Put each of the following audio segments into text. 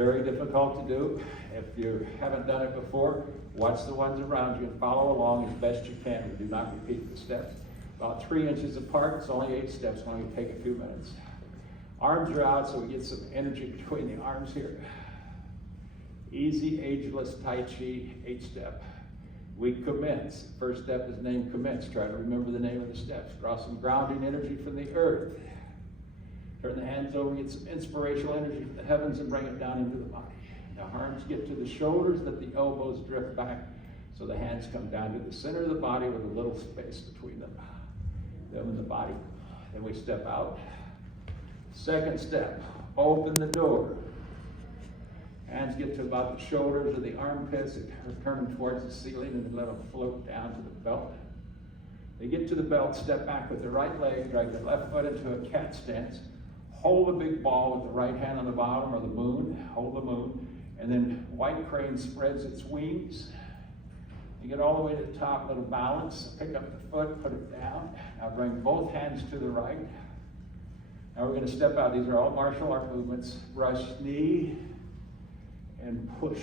very difficult to do. If you haven't done it before, watch the ones around you and follow along as best you can. Do not repeat the steps. About 3 inches apart, it's only 8 steps, only take a few minutes. Arms are out, so we get some energy between the arms here. Easy, ageless Tai Chi, 8-step. We commence. First step is named commence. Try to remember the name of the steps. Draw some grounding energy from the earth. Turn the hands over, get some inspirational energy from the heavens and bring it down into the body. The arms get to the shoulders, let the elbows drift back so the hands come down to the center of the body with a little space between them and the body. Then we step out. Second step, open the door. Hands get to about the shoulders or the armpits, they turn them towards the ceiling and then let them float down to the belt. They get to the belt, step back with the right leg, drag the left foot into a cat stance. Hold the big ball with the right hand on the bottom or the moon, hold the moon, and then white crane spreads its wings. You get all the way to the top, little balance, pick up the foot, put it down. Now bring both hands to the right. Now we're going to step out. These are all martial art movements. Brush knee and push.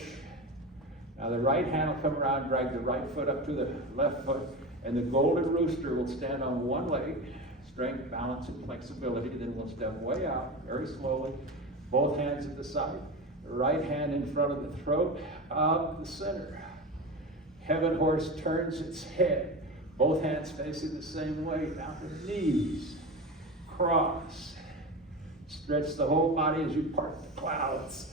Now the right hand will come around, drag the right foot up to the left foot, and the golden rooster will stand on one leg. Strength, balance, and flexibility. Then we'll step way out, very slowly. Both hands at the side. The right hand in front of the throat, up the center. Heaven horse turns its head. Both hands facing the same way, down to the knees. Cross. Stretch the whole body as you part the clouds.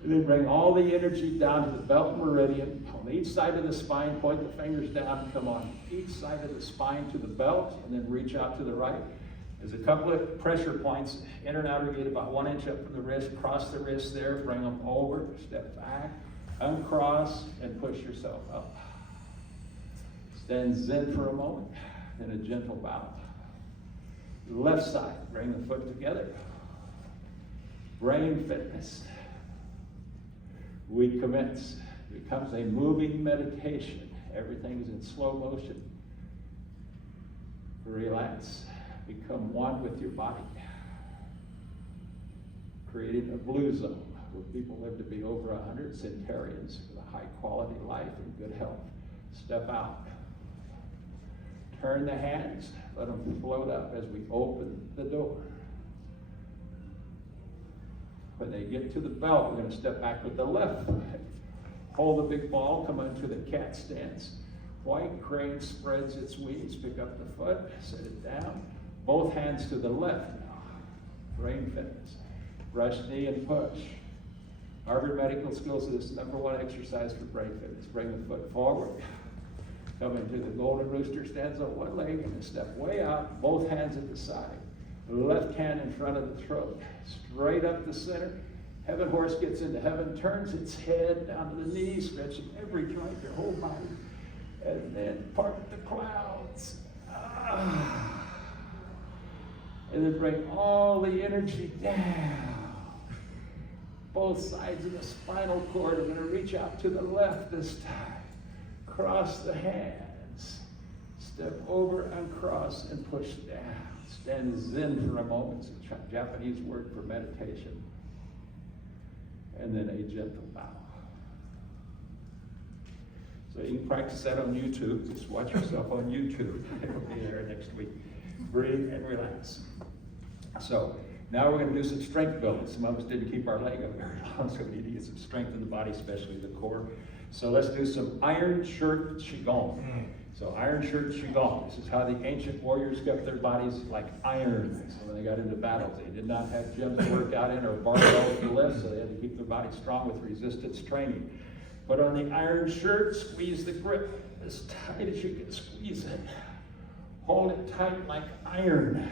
And then bring all the energy down to the belt meridian. On each side of the spine, point the fingers down, come on each side of the spine to the belt, and then reach out to the right. There's a couple of pressure points, in and outer gate about 1 inch up from the wrist. Cross the wrist there, bring them over, step back, uncross, and push yourself up. Stand zen for a moment, and a gentle bow. Left side, bring the foot together. Brain fitness. We commence. It becomes a moving meditation. Everything is in slow motion. Relax. Become one with your body. Creating a blue zone where people live to be over 100 centenarians with a high quality life and good health. Step out. Turn the hands. Let them float up as we open the door. When they get to the belt, we're going to step back with the left foot. Hold the big ball, come into the cat stance. White crane spreads its wings, pick up the foot, set it down. Both hands to the left now. Brain fitness. Brush knee and push. Harvard Medical School says this is the #1 exercise for brain fitness. Bring the foot forward. Come into the golden rooster, stands on one leg, and then step way out, both hands at the side. Left hand in front of the throat, straight up the center. Heaven horse gets into heaven, turns its head down to the knees, stretching every joint, your whole body, and then part the clouds. And then bring all the energy down. Both sides of the spinal cord. I'm going to reach out to the left this time. Cross the hands. Step over, uncross, and push down. Stand zen for a moment. It's a Japanese word for meditation. And then a gentle bow. So you can practice that on YouTube. Just watch yourself on YouTube. It'll be there next week. Breathe and relax. So now we're going to do some strength building. Some of us didn't keep our leg up very long, so we need to get some strength in the body, especially the core. So let's do some iron shirt Qigong. So iron shirt Qigong. This is how the ancient warriors kept their bodies like iron. So when they got into battles, they did not have gyms to work out in or barbells to lift, so they had to keep their body strong with resistance training. Put on the iron shirt, squeeze the grip as tight as you can squeeze it. Hold it tight like iron.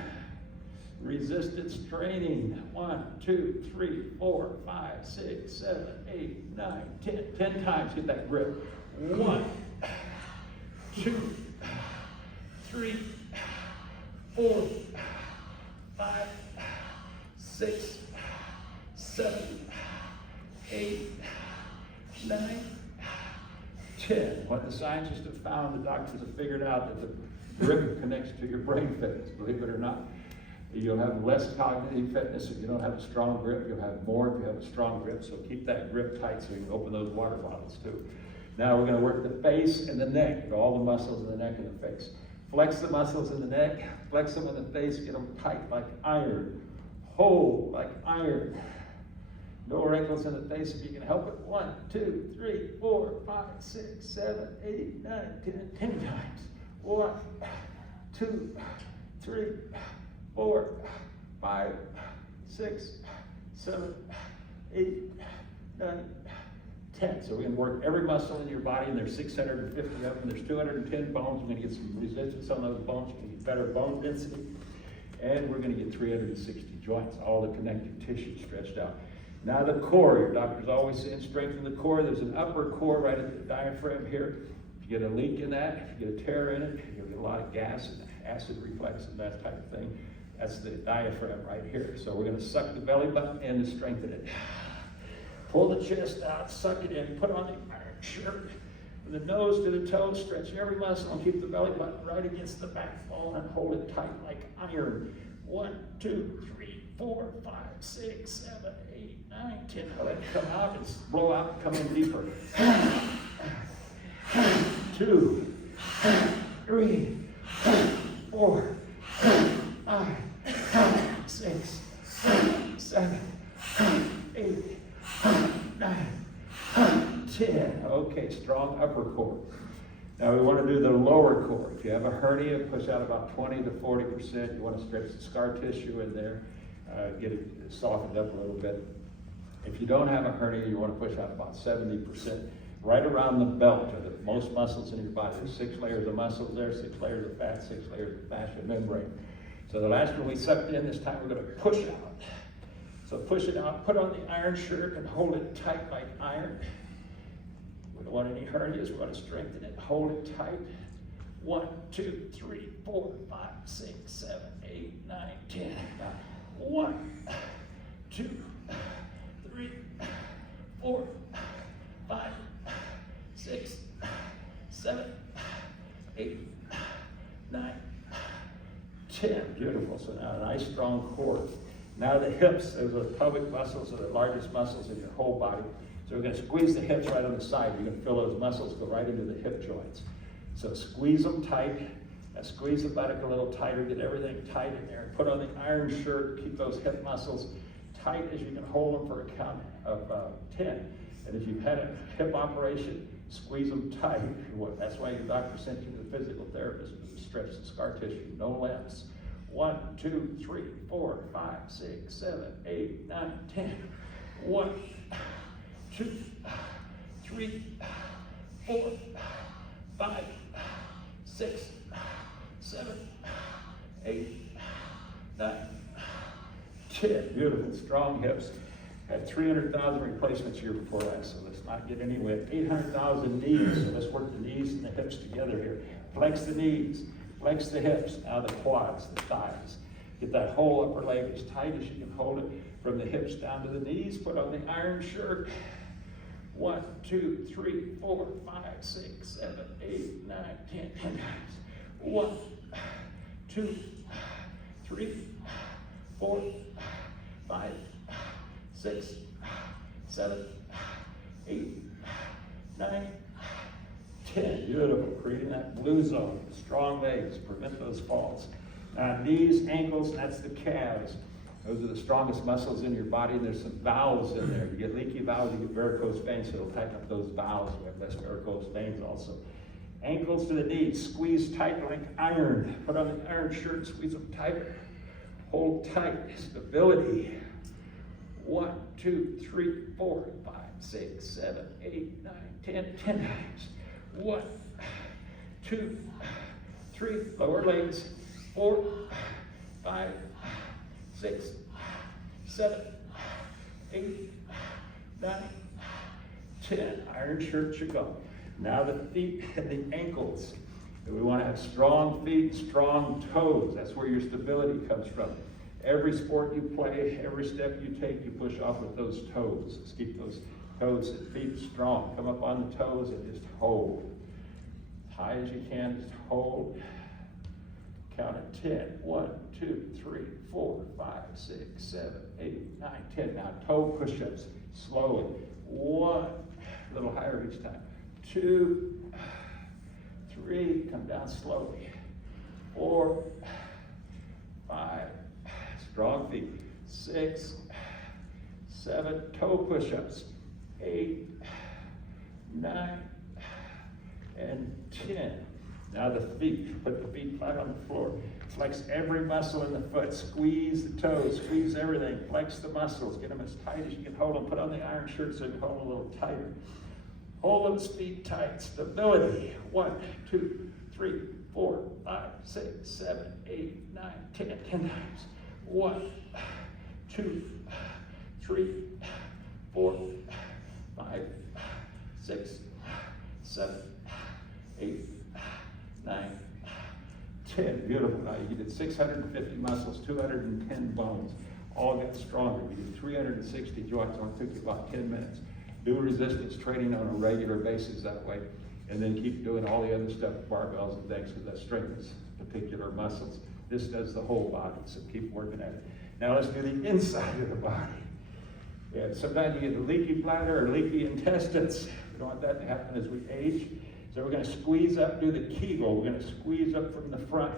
Resistance training. 1, 2, 3, 4, 5, 6, 7, 8, 9, 10. 10 times get that grip. 1, 2, 3, 4, 5, 6, 7, 8, 9, 10. What the scientists have found, the doctors have figured out that the grip connects to your brain fitness, believe it or not. You'll have less cognitive fitness if you don't have a strong grip. You'll have more if you have a strong grip. So keep that grip tight so you can open those water bottles too. Now we're going to work the face and the neck, all the muscles in the neck and the face. Flex the muscles in the neck, flex them in the face, get them tight like iron. Hold like iron. No wrinkles in the face if you can help it. 1, 2, 3, 4, 5, 6, 7, 8, 9, 10, 10 times. 1, 2, 3, 4, 5, 6, 7, 8, 9, 10. So we're going to work every muscle in your body, and there's 650 of them. There's 210 bones. We're going to get some resistance on those bones. We're going to get better bone density. And we're going to get 360 joints, all the connective tissue stretched out. Now the core, your doctor's always saying strengthen the core. There's an upper core right at the diaphragm here. If you get a leak in that, if you get a tear in it, you'll get a lot of gas and acid reflux and that type of thing. That's the diaphragm right here. So we're going to suck the belly button in to strengthen it. Pull the chest out, suck it in, put on the iron shirt. From the nose to the toes, stretch every muscle and keep the belly button right against the backbone and hold it tight like iron. 1, 2, 3, 4, 5, 6, 7, 8, 9, 10. Let it come out and blow out and come in deeper. 2, 3, 4, 5, 6, 7, 8, 9, 10. Okay, strong upper core. Now we want to do the lower core. If you have a hernia, push out about 20 to 40%. You want to stretch the scar tissue in there, get it softened up a little bit. If you don't have a hernia, you want to push out about 70%. Right around the belt are the most muscles in your body. There's 6 layers of muscles there, 6 layers of fat, 6 layers of fascia membrane. So the last one we sucked in, this time we're going to push out. So push it out, put on the iron shirt and hold it tight like iron. We don't want any hernias, we want to strengthen it, hold it tight. 1, 2, 3, 4, 5, 6, 7, 8, 9, 10. 1, 2, 3, 4, 5, 6, 7, 8, 9, 10. Beautiful. So now a nice strong core. Now the hips, those are the pelvic muscles, are the largest muscles in your whole body. So we're going to squeeze the hips right on the side. You're going to feel those muscles go right into the hip joints. So squeeze them tight. Now squeeze the buttock a little tighter. Get everything tight in there. Put on the iron shirt. Keep those hip muscles tight as you can hold them for a count of 10. And if you've had a hip operation, squeeze them tight. That's why your doctor sent you to the physical therapist, to stretch the scar tissue. No limps. 1, 2, 3, 4, 5, 6, 7, 8, 9, 10. 1, 2, 3, 4, 5, 6, 7, 8, 9, 10. Beautiful, strong hips. Had 300,000 replacements year before last, so let's not get any with 800,000 knees. So let's work the knees and the hips together here. Flex the knees. Flex the hips, now the quads, the thighs. Get that whole upper leg as tight as you can hold it from the hips down to the knees. Put on the iron shirt. 1, 2, 3, 4, 5, 6, 7, 8, 9, 10. 10 times. 1, 2, 3, 4, 5, 6, 7, 8, 9, 10. Beautiful. Creating that blue zone. Strong legs. Prevent those falls. Knees, ankles, that's the calves. Those are the strongest muscles in your body, and there's some valves in there. You get leaky valves, you get varicose veins, so it'll tighten up those valves. We have less varicose veins also. Ankles to the knees. Squeeze tight like iron. Put on the iron shirt, squeeze them tighter. Hold tight. Stability. 1, 2, 3, 4, 5, 6, 7, 8, 9, 10. 10 times. 1, 2, 3, lower legs. 4, 5, 6, 7, 8, 9, 10. Iron shirt should go. Now the feet and the ankles. We want to have strong feet, strong toes. That's where your stability comes from. Every sport you play, every step you take, you push off with those toes. Let's keep those toes and feet strong. Come up on the toes and just hold. High as you can, just hold. Count it 10. 1, 2, 3, 4, 5, 6, 7, 8, 9, 10. Now toe push-ups, slowly. 1, a little higher each time. 2, 3, come down slowly. 4, 5, strong feet. 6, 7, toe push-ups. 8, 9, and 10. Now the feet, put the feet flat on the floor. Flex every muscle in the foot. Squeeze the toes, squeeze everything. Flex the muscles, get them as tight as you can hold them. Put on the iron shirt so you can hold them a little tighter. Hold those feet tight, stability. 1, 2, 3, 4, 5, 6, 7, 8, 9, 10. 10 times. 1, 2, 3, 4, 5, 6, 7, 8, 9, 10. Beautiful. Now you did 650 muscles, 210 bones. All got stronger. You did 360 joints. It only took you about 10 minutes. Do resistance training on a regular basis that way, and then keep doing all the other stuff, barbells and things, because that strengthens particular muscles. This does the whole body, so keep working at it. Now let's do the inside of the body. Yeah, sometimes you get a leaky bladder or leaky intestines. We don't want that to happen as we age. So we're going to squeeze up, do the Qigong. We're going to squeeze up from the front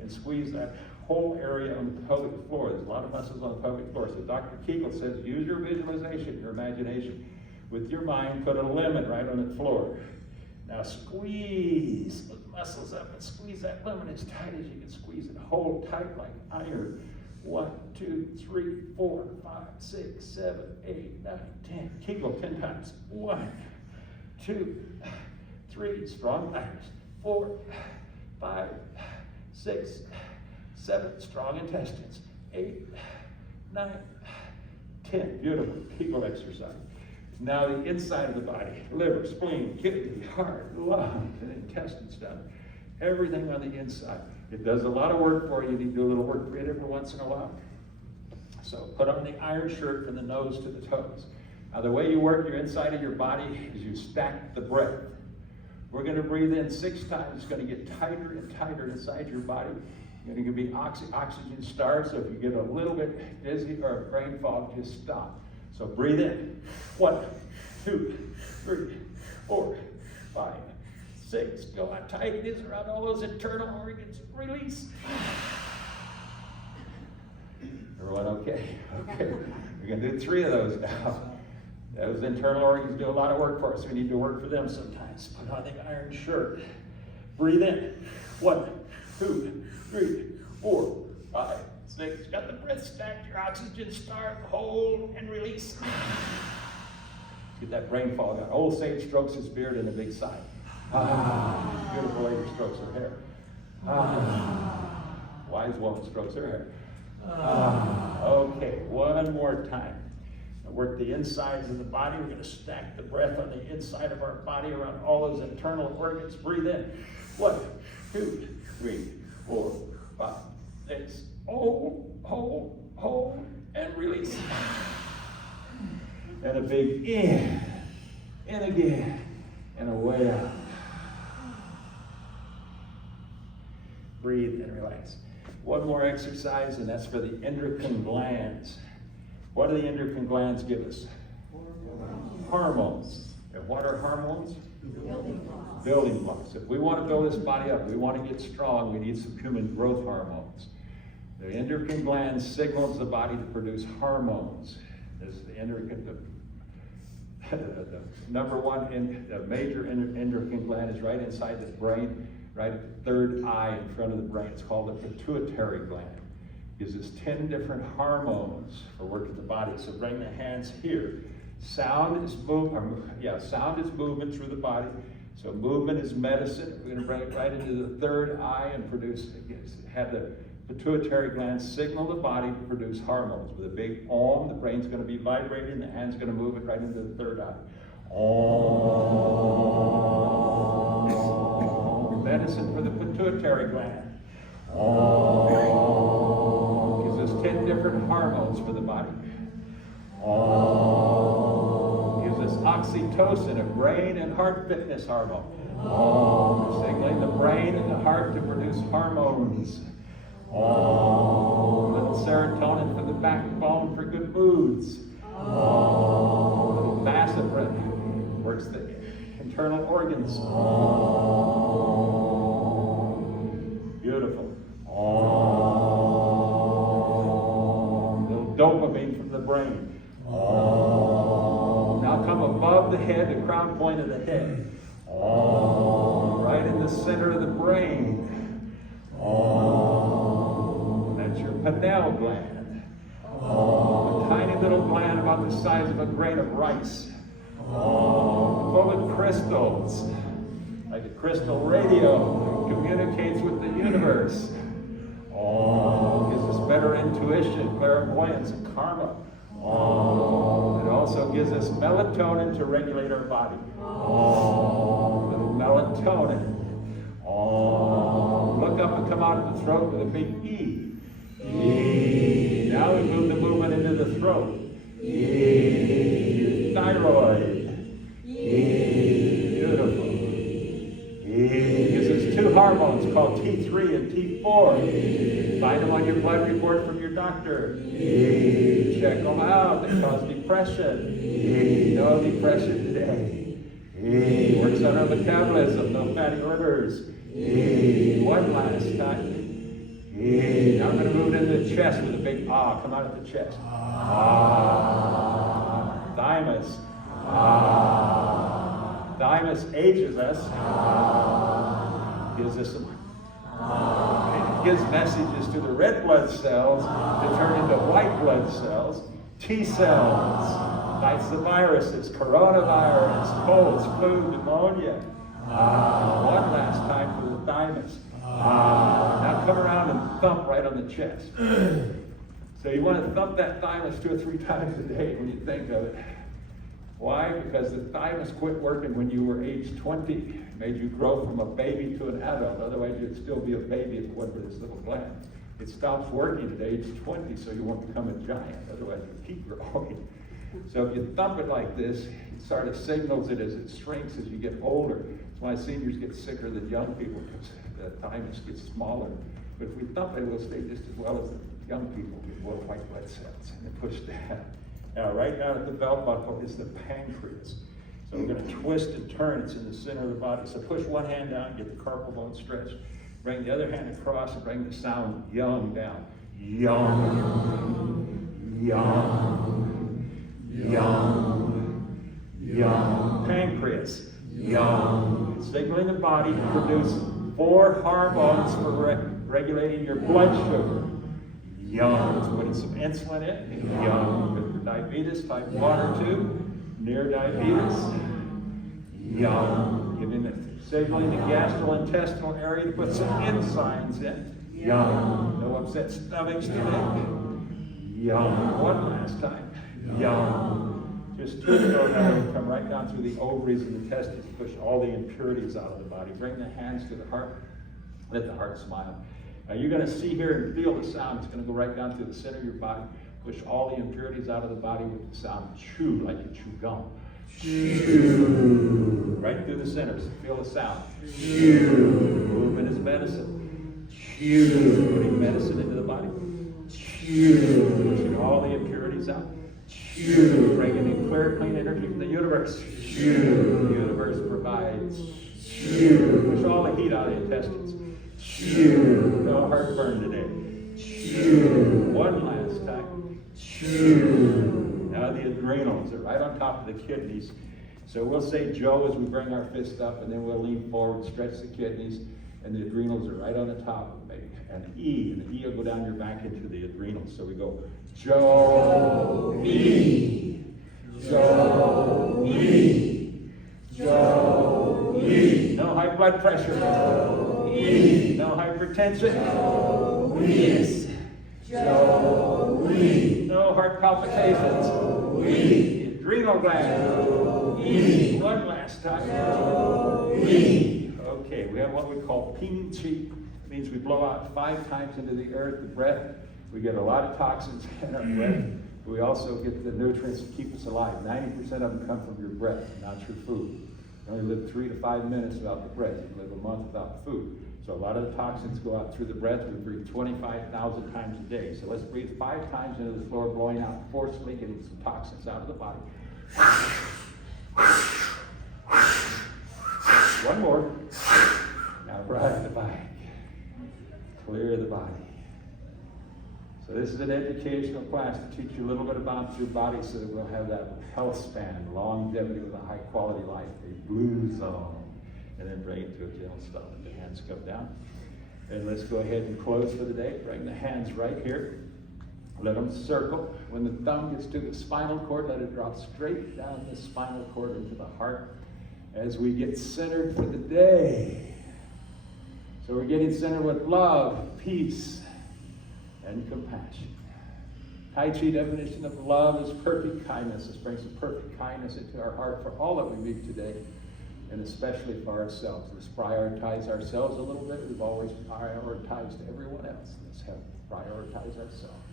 and squeeze that whole area on the pelvic floor. There's a lot of muscles on the pelvic floor. So Dr. Qigong says, use your visualization, your imagination. With your mind, put a lemon right on the floor. Now squeeze those muscles up and squeeze that lemon as tight as you can squeeze it. Hold tight like iron. 1, 2, 3, 4, 5, 6, 7, 8, 9, 10. Qigong 10 times. 1, 2, 3, strong lighters. 4, 5, 6, 7, strong intestines. 8, 9, 10. Beautiful Qigong exercise. Now the inside of the body, liver, spleen, kidney, heart, lungs, and intestines done. Everything on the inside. It does a lot of work for you. You need to do a little work for it every once in a while. So put on the iron shirt from the nose to the toes. Now the way you work your inside of your body is you stack the breath. We're going to breathe in 6 times. It's going to get tighter and tighter inside your body. You're going to be oxygen starved, so if you get a little bit dizzy or brain fog, just stop. So breathe in. 1, 2, 3, 4, 5, 6. Go how tight it is around all those internal organs. Release. Everyone okay? Okay. We're going to do 3 of those now. Those internal organs do a lot of work for us. We need to work for them sometimes. Put on the iron shirt. Breathe in. 1, 2, 3, 4, 5, 6. Got the breath stacked. Your oxygen starved. Hold and release. Get that brain fog out. Old sage strokes his beard in a big sigh. Beautiful lady strokes her hair. Wise woman strokes her hair. Okay, one more time. Work the insides of the body. We're going to stack the breath on the inside of our body around all those internal organs. Breathe in. 1, 2, 3, 4, 5, 6. Hold, hold, hold, and release. And a big in again, and a way out. Breathe and relax. One more exercise, and that's for the endocrine glands. What do the endocrine glands give us? Hormones. And what are hormones? Building blocks. Building blocks. If we want to build this body up, we want to get strong, we need some human growth hormones. The endocrine gland signals the body to produce hormones. This is the endocrine, the number one, the major endocrine gland is right inside the brain, right at the third eye in front of the brain. It's called the pituitary gland. It gives us 10 different hormones for working the body. So bring the hands here. Sound is movement through the body. So movement is medicine. We're going to bring it right into the third eye and have the pituitary gland signal the body to produce hormones. With a big Om, the brain's going to be vibrating, the hand's going to move it right into the third eye. Om. Medicine for the pituitary gland. Om. Gives us 10 different hormones for the body. Om. Gives us oxytocin, a brain and heart fitness hormone. We're signaling the brain and the heart to produce hormones. Little serotonin for the backbone for good moods. Little vasopressin works the internal organs. Beautiful. Little dopamine from the brain. Now come above the head, the crown point of the head. Right in the center of the brain. That's your pineal gland. A tiny little gland about the size of a grain of rice. Full of crystals. Like a crystal radio. It communicates with the universe. Gives us better intuition, clairvoyance, and karma. It also gives us melatonin to regulate our body. Little melatonin. Look up and come out of the throat with a big E. E. Now we move the movement into the throat. E. Thyroid. E. Beautiful. E. Gives us two hormones called T3 and T4. Find them on your blood report from your doctor. E. Check them out. They cause depression. E. No depression today. E. Works on our metabolism. No fatty livers. E. One last time. E. Now I'm going to move into the chest with a big ah. Come out of the chest. Ah. Thymus. Ah. Thymus ages us. Ah. Gives us some. It gives messages to the red blood cells to turn into white blood cells. T cells. Fights the viruses. Coronavirus. Colds. Flu. Pneumonia. One last time for the thymus. Now come around and thump right on the chest. So you want to thump that thymus 2 or 3 times a day when you think of it. Why? Because the thymus quit working when you were age 20. Made you grow from a baby to an adult. Otherwise you'd still be a baby if it wasn't for this little gland. It stops working at age 20 so you won't become a giant. Otherwise you keep growing. So if you thump it like this, it sort of signals it as it shrinks as you get older. That's why seniors get sicker than young people, because the thymus gets smaller. But if we thump it, it will stay just as well as the young people with more white blood cells. And then push down. Now, right down at the belt buckle is the pancreas. So we're going to twist and turn. It's in the center of the body. So push one hand down, get the carpal bone stretched. Bring the other hand across and bring the sound yang down. Yang. Yang. Yang. Yang. Pancreas. Yang. It's signaling the body to produce 4 hormones for regulating your blood sugar. Yang. It's putting some insulin in. Yang. Good for diabetes, type 1 or 2. Near diabetes. Yang. Giving it, signaling the gastrointestinal area to put some enzymes in. Yang. No upset stomachs today. Yang. One last time. Yang. Just twist it over and come right down through the ovaries and the testes. Push all the impurities out of the body. Bring the hands to the heart. Let the heart smile. Now you're going to see here and feel the sound. It's going to go right down through the center of your body. Push all the impurities out of the body with the sound chew, like you chew gum. Chew. Right through the center. So feel the sound. Chew. Movement is medicine. Chew. Putting medicine into the body. Chew. Pushing all the impurities out. Chew. Bringing in clear, clean energy from the universe. Chew. The universe provides. Chew. Push all the heat out of the intestines. Chew. No heartburn today. Chew. One last time. Chew. Now the adrenals are right on top of the kidneys. So we'll say Joe as we bring our fist up, and then we'll lean forward, stretch the kidneys, and the adrenals are right on the top of me. And E, and the E will go down your back into the adrenals. So we go Joe, E, Joe, E, Joe, E. No high blood pressure. Joe, E. No hypertension. Joe, E. Joe, E. No heart palpitations. Joe, E. Adrenal gland. Joe, E. One last time. Joe, E. Okay, we have what we call ping chi. It means we blow out 5 times into the earth, the breath. We get a lot of toxins in our breath. We also get the nutrients that keep us alive. 90% of them come from your breath, not your food. You only live 3 to 5 minutes without the breath. You live a month without food. So a lot of the toxins go out through the breath. We breathe 25,000 times a day. So let's breathe 5 times into the floor, blowing out forcefully, getting some toxins out of the body. One more. Now ride the bike. Clear the body. So this is an educational class to teach you a little bit about your body so that we'll have that health span, longevity with a high quality life, a blue zone. And then bring it to a gentle stop. The hands come down. And let's go ahead and close for the day. Bring the hands right here. Let them circle. When the thumb gets to the spinal cord, let it drop straight down the spinal cord into the heart as we get centered for the day. So we're getting centered with love, peace, and compassion. Tai Chi definition of love is perfect kindness. This brings some perfect kindness into our heart for all that we meet today, and especially for ourselves. Let's prioritize ourselves a little bit. We've always prioritized everyone else. Let's prioritize ourselves.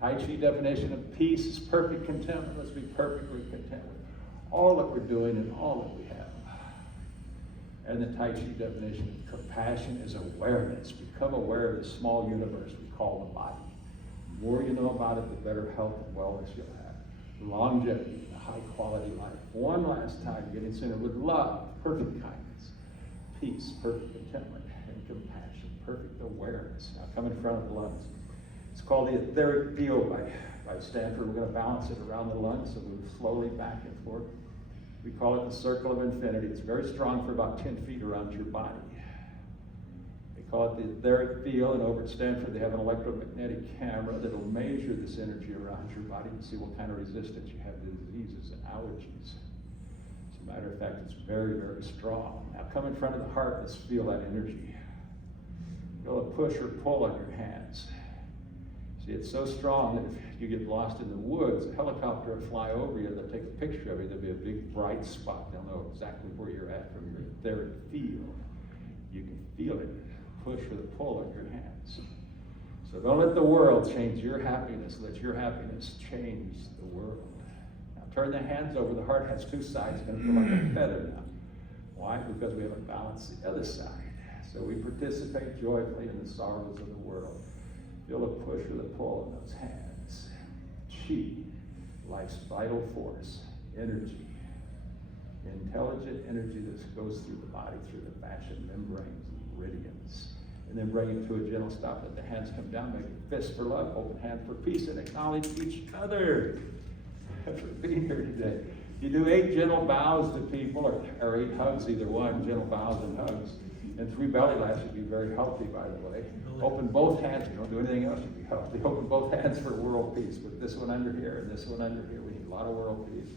Tai Chi definition of peace is perfect contentment. Let's be perfectly content with all that we're doing and all that we have. And the Tai Chi definition of compassion is awareness. Become aware of the small universe we call the body. The more you know about it, the better health and wellness you'll have. Longevity, a high quality life. One last time, getting centered with love, perfect kindness, peace, perfect contentment, and compassion, perfect awareness. Now come in front of the lungs. It's called the etheric field by Stanford. We're going to balance it around the lungs, so move slowly back and forth. We call it the circle of infinity. It's very strong for about 10 feet around your body. They call it the etheric field, and over at Stanford they have an electromagnetic camera that will measure this energy around your body and see what kind of resistance you have to diseases and allergies. As a matter of fact, it's very, very strong. Now come in front of the heart, let's feel that energy. Feel a push or pull on your hands. See, it's so strong that if you get lost in the woods, a helicopter will fly over you, they'll take a picture of you, there'll be a big bright spot. They'll know exactly where you're at from your etheric field. You can feel it, push or the pull on your hands. So don't let the world change your happiness. Let your happiness change the world. Now turn the hands over. The heart has 2 sides. It's going to feel like a feather now. Why? Because we haven't balanced the other side. So we participate joyfully in the sorrows of the world. Feel a push or the pull in those hands. Chi, life's vital force, energy, intelligent energy that goes through the body, through the fascia membranes and meridians. And then bring it to a gentle stop. Let the hands come down. Make a fist for love, open hand for peace, and acknowledge each other for being here today. You do 8 gentle bows to people, or 8 hugs, either one, gentle bows and hugs. And 3 belly laughs. You'd be very healthy, by the way. Open both hands. You don't do anything else, you'd be healthy. Open both hands for world peace. Put this one under here and this one under here. We need a lot of world peace.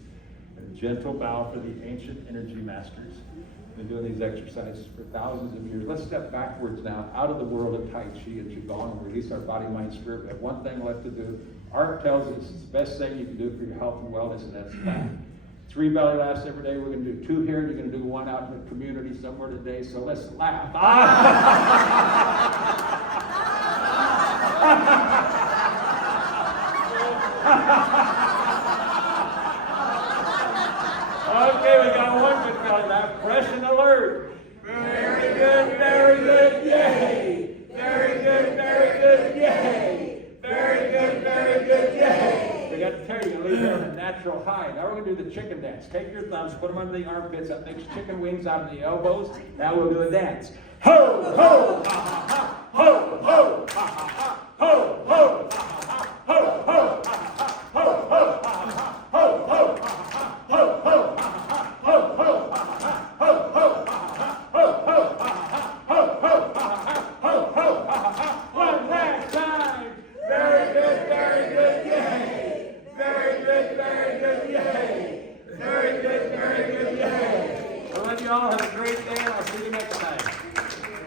And a gentle bow for the ancient energy masters. Been doing these exercises for thousands of years. Let's step backwards now, out of the world of Tai Chi and Qigong, and release our body, mind, spirit. We have one thing left to do. Art tells us it's the best thing you can do for your health and wellness, and that's laugh. 3 belly laughs every day. We're going to do 2 here, and you're going to do 1 out in the community somewhere today. So let's laugh. Okay, we got 1 good belly laugh. Fresh and alert. Very good, very good, yay. Very good, yay. Very good, yay. We got to tell you, you're going to leave here on a natural high. Now we're going to do the chicken dance. Take your thumbs, put them under the armpits. That makes chicken wings out of the elbows. Now we'll do a dance. Ho, ho, ha, ha, ha. Ho, ho, ha, ha, ha. Ho, ho, ha, ha, ha. Ho, ho, ha, ha, ha. Ho, ho, ha, ha, ha. Ho, ho, ha, ha, ha. Ho, ho, ha, ha, ha. Ho, ho, ha, ha, ha. Ho, ho, ha, ha, ha. Ho, ho, ha, ha, ha. Ho, ho, ha, ha, ha. Ho, ho, ha, ha, ha. 1 last time. Very good, yay. Very good, yay. Very good, yay. I love you all. Have a great day. I'll see you